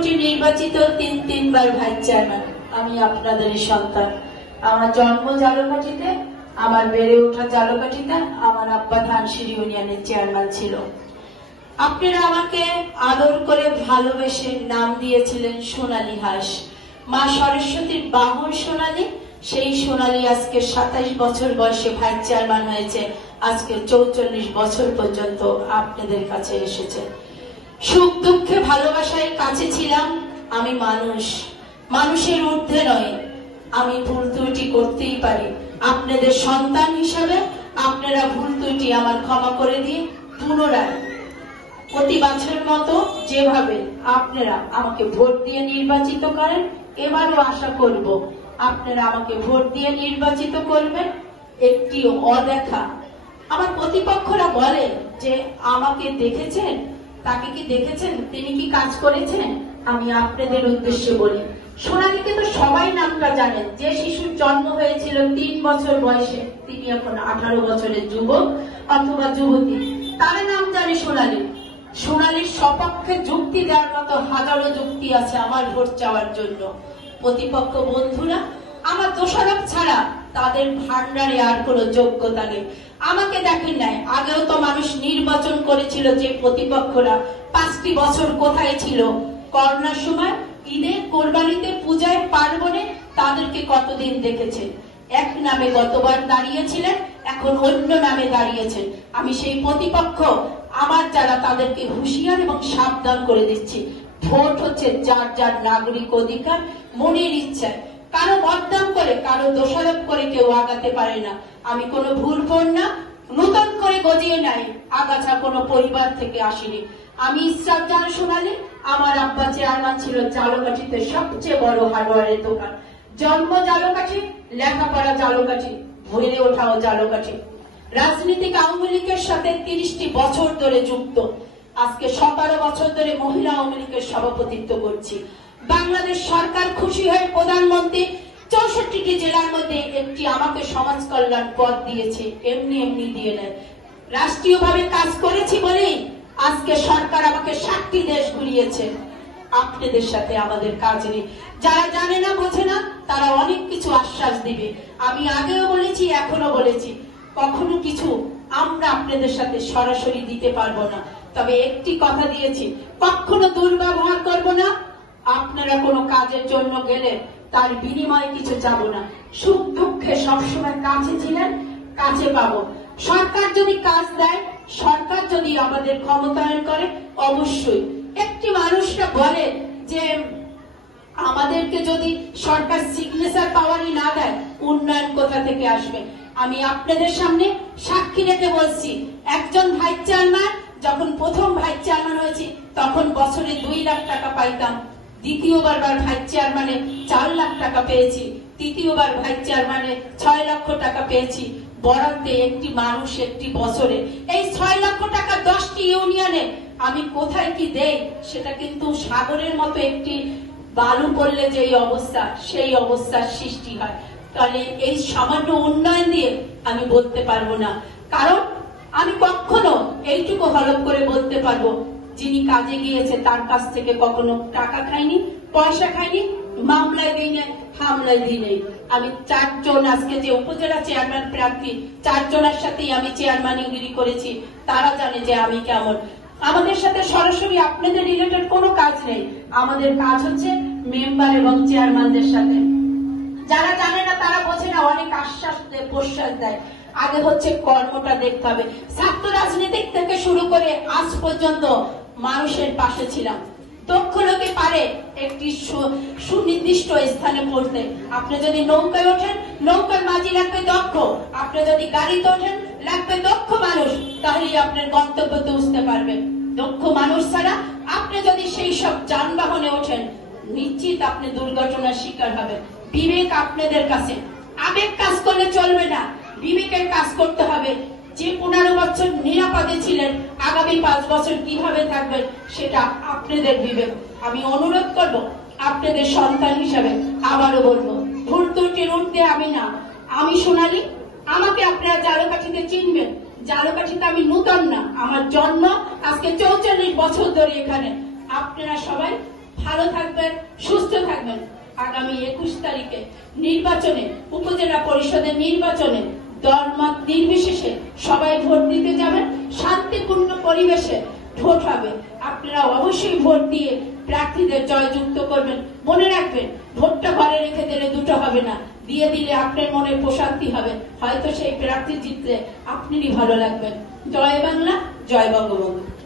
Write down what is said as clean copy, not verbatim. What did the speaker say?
কোটি নির্বাচিত 3বার vice chairman. আমি আপনাদের সন্তান। আমার জন্ম জালকাঠিতে, আমার বেড়ে ওঠা জালকাঠিতে। আমার আব্বা ধানসিঁড়ি ইউনিয়নের চেয়ারম্যান ছিল। আপনারা আমাকে আদর করে ভালোবেসে নাম দিয়েছিলেন সোনালী হাঁস। মা সরস্বতীর বাহন সোনালী, সেই সোনালী আজকে 27 বছর বয়সে ভাইস চেয়ারম্যান হয়েছে। আজকে 44 বছর পর্যন্ত আপনাদের কাছে এসেছে। সুখ দুঃখে ভালোবাসায় কাছে ছিলাম। আমি মানুষ, মানুষের ঊর্ধ্বে নয়। আমি ভুল ত্রুটি করতেই পারি। আপনাদের সন্তান হিসাবে আপনারা ভুল ত্রুটি আমার ক্ষমা করে দিয়ে পুনরায় প্রতি বছরের মতো যেভাবে আপনারা আমাকে ভোট দিয়ে নির্বাচিত করেন, এবারও আশা করব আপনারা আমাকে ভোট দিয়ে নির্বাচিত করবেন। একটি অদেখা আমার প্রতিপক্ষরা বলে যে আমাকে দেখেছেন, তাকে কি দেখেছেন, তিনি কি কাজ করেছেন? আমি আপনাদের উদ্দেশ্যে বলি, সোনালীকে তো সবাই নামটা জানেন। যে শিশুর জন্ম হয়েছিল 3 বছর বয়সে, তিনি এখন 18 বছরের যুবক অথবা যুবতী, তার নাম জানে সোনালী। সোনালীর সপক্ষে যুক্তি দেওয়ার মতো হাজারো যুক্তি আছে আমার ভোট চাওয়ার জন্য। প্রতিপক্ষ বন্ধুরা আমার দোষারোপ ছাড়া তাদের ভান্ডারে আর কোনো যোগ্যতা নেই। আমাকে দেখেন নাই, আগেও তো মানুষ নির্বাচন করেছিল যে প্রতিপক্ষরা 5টি বছর কোথায় ছিল? করোনার সময়, ঈদে, কোরবানিতে, পূজায়, পার্বণে তাদেরকে কতদিন দেখেছে? এক নামে গতবার দাঁড়িয়েছিলেন, এখন অন্য নামে দাঁড়িয়েছেন। আমি সেই প্রতিপক্ষ, আমার যারা তাদেরকে হুঁশিয়ার এবং সাবধান করে দিচ্ছি। ভোট হচ্ছে যার যার নাগরিক অধিকার, মনের ইচ্ছায়। কারো বদনাম করে, কারো দোষারোপ করে কেউ আগাতে পারে না। আমি কোনো ভুল ভোট না, নতুন করে গজিয়ে নাই, আগাছা কোনো পরিবার থেকে আসেনি। আমি ইসরাত জান সোনালী। আমার আব্বা চেয়ারম্যান ছিল জালকাঠিতে সবচেয়ে বড় হার্ডওয়ারের দোকান। জন্ম জালকাঠি, লেখাপড়া জালকাঠি, বেড়ে ওঠাও জালকাঠি। রাজনীতিক আওয়ামী লীগের সাথে 30টি বছর ধরে যুক্ত। আজকে 17 বছর ধরে মহিলা আওয়ামী লীগের সভাপতিত্ব করছি। বাংলাদেশ সরকার খুশি হয়ে প্রধানমন্ত্রী 64টি জেলার মধ্যে একটি আমাকে সমাজ কল্যাণ পদ দিয়েছে। এমনি এমনি দিয়ে নেয়। রাষ্ট্রীয়ভাবে কাজ করেছি বলেই আজকে সরকার আমাকে 7টি দেশ ঘুরিয়েছে। আপনাদের সাথে আমাদের কাজ নেই। যারা জানে না, বোঝে না, তারা অনেক কিছু আশ্বাস দিবে। আমি আগেও বলেছি, এখনো বলেছি, কখনো কিছু আমরা আপনাদের সাথে সরাসরি দিতে পারবো না। তবে একটি কথা দিয়েছি, কখনো দুর্ব্যবহার করব না। আপনারা কোনো কাজের জন্য গেলে তার বিনিময়ে কিছু যাব না। সুখ দুঃখে সবসময় কাছে ছিলেন, কাছে পাবো। সরকার যদি কাজ দেয়, সরকার যদি আমাদের ক্ষমতায়ন করে, অবশ্যই। একটি মানুষরা বলে যে আমাদেরকে যদি সরকার সিগনেচার পাওয়ারই না দেয়, উন্নয়ন কোথা থেকে আসবে? আমি আপনাদের সামনে সাক্ষী রেখে বলছি, একজন ভাইস চেয়ারম্যান যখন প্রথম ভাইস চেয়ারম্যান হয়েছি, তখন বছরে 2 লাখ টাকা পাইতাম। দ্বিতীয়বার ভাইস চেয়ারম্যানে 4 লাখ টাকা পেয়েছি। তৃতীয়বার ভাইস চেয়ারম্যানে 6 লক্ষ টাকা পেয়েছি। বরাদ্দে একটি মানুষ একটি বছরে এই 6 লক্ষ টাকা 10টি ইউনিয়নে আমি কোথায় কি দেই, সেটা কিন্তু সাগরের মতো একটি বালু পড়লে যেই অবস্থা, সেই অবস্থার সৃষ্টি হয়। তাহলে এই সামান্য উন্নয়ন দিয়ে আমি বলতে পারবো না। কারণ আমি কখনো এইটুকু হলফ করে বলতে পারবো, যিনি কাজে গিয়েছে তার কাছ থেকে কখনো টাকা খাইনি, পয়সা খাইনি, মামলায় দিই নাই, হামলায় দিই নাই। আমি 4 জন আজকে যে উপজেলা চেয়ারম্যান প্রার্থী, 4 জনের সাথেই আমি চেয়ারম্যানগিরি করেছি। তারা জানে যে আমি কেমন। আমাদের সাথে সরাসরি আপনাদের রিলেটেড কোনো কাজ নেই। আমাদের কাজ হচ্ছে মেম্বার এবং চেয়ারম্যানদের সাথে। যারা জানে না, তারা বোঝে না, অনেক আশ্বাস দেয়, প্রশ্বাস দেয়। আগে হচ্ছে কর্মটা দেখতে হবে। ছাত্র রাজনীতি থেকে শুরু করে আজ পর্যন্ত মানুষের পাশে ছিলাম। দক্ষ লোকে পারে একটি সুনির্দিষ্ট স্থানে পড়তে। আপনি যদি নৌকায় ওঠেন, নৌকার মাঝি লাগবে দক্ষ। আপনি যদি গাড়িতে ওঠেন, লাগবে দক্ষ মানুষ। তাহলেই আপনার গন্তব্যে পৌঁছতে পারবেন। দক্ষ মানুষ ছাড়া আপনি যদি সেই সব যানবাহনে ওঠেন, নিশ্চিত আপনি দুর্ঘটনার শিকার হবেন। বিবেক আপনাদের কাছে। আবেগ কাজ করলে চলবে না, বিবেকের কাজ করতে হবে। যে 15 বছর নিরাপদে ছিলেন, আগামী 5 বছর কিভাবে থাকবেন, সেটা আপনাদের বিবেক। আমি অনুরোধ করব আপনাদের সন্তান হিসাবে, আবারও বলবো, ভুল ত্রুটির ঊর্ধ্বে আমি না। আমি সোনালী। আমাকে আপনারা জালকাঠিতে চিনবেন। জালকাঠিতে আমি নূতন না, আমার জন্ম আজকে 44 বছর ধরে এখানে। আপনারা সবাই ভালো থাকবেন, সুস্থ থাকবেন। আগামী 21 তারিখে নির্বাচনে, উপজেলা পরিষদের নির্বাচনে দলমত নির্বিশেষে সবাই ভোট দিতে যাবেন। শান্তিপূর্ণ পরিবেশে ভোট হবে। আপনারা অবশ্যই ভোট দিয়ে প্রার্থীদের জয়যুক্ত করবেন। মনে রাখবেন, ভোটটা ঘরে রেখে দিলে দুটো হবে না, দিয়ে দিলে আপনার মনে প্রশান্তি হবে। হয়তো সেই প্রার্থী জিতলে আপনারই ভালো লাগবে। জয় বাংলা, জয় বঙ্গবন্ধু।